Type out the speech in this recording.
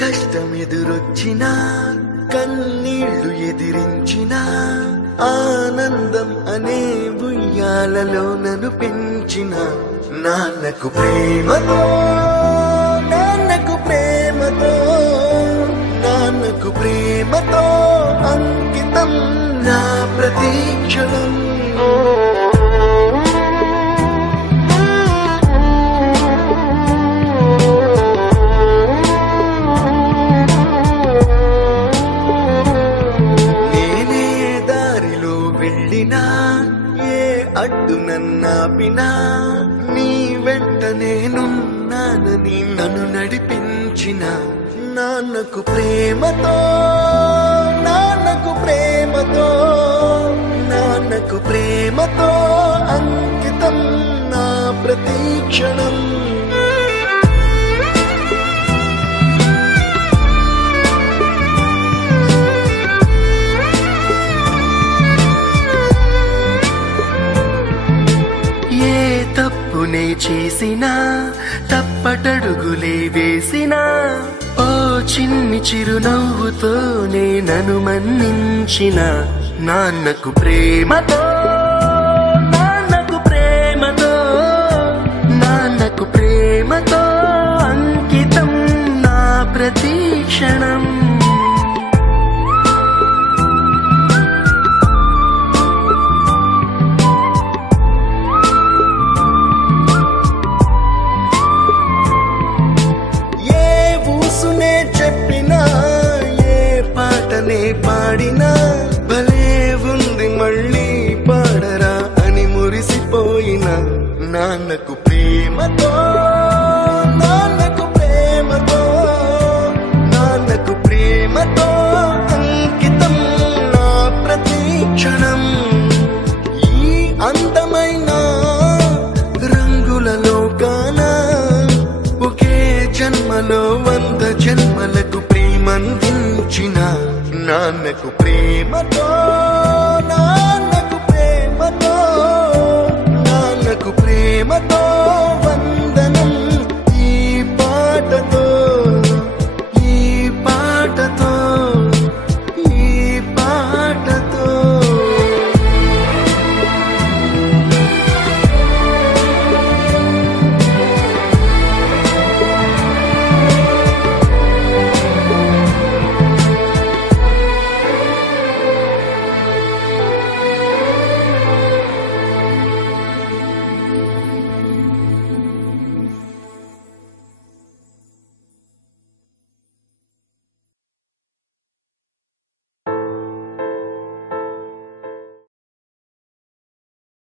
కష్టమెదురొచ్చినా కన్నీళ్లు ఎదిరించిన ఆనందం అనే ఉయ్యాలలో నన్ను పెంచిన నాన్నకు ప్రేమతో నాన్నకు ప్రేమతో నాన్నకు ప్రేమతో అంకితం నా ప్రతీక్షణం. ఏ అడ్డు నన్నాపినా నీ వెంట నేనున్నానని నన్ను నడిపించిన నాన్నకు ప్రేమతో నాన్నకు ప్రేమతో నాన్నకు ప్రేమతో అంకితం నా ప్రతీక్షణం. తప్పునే చేసినా తప్పటడుగులే వేసినా ఓ చిన్ని చిరునవ్వుతోనే నన్ను మన్నించిన నాన్నకు ప్రేమతో నాన్నకు ప్రేమతో నాన్నకు ప్రేమతో అంకితం నా ప్రతీక్షణం. పాడినా భలే ఉంది మళ్ళీ పాడరా అని మురిసిపోయిన నాన్నకు ప్రేమతో నాన్నకు ప్రేమతో నాన్నకు ప్రేమతో అంకితం నా ప్రతీక్షణం. ఈ అందమైన రంగుల లోకాన ఒకే జన్మలో 100 జన్మలకు ప్రేమందించిన నాన్నకు ప్రేమతో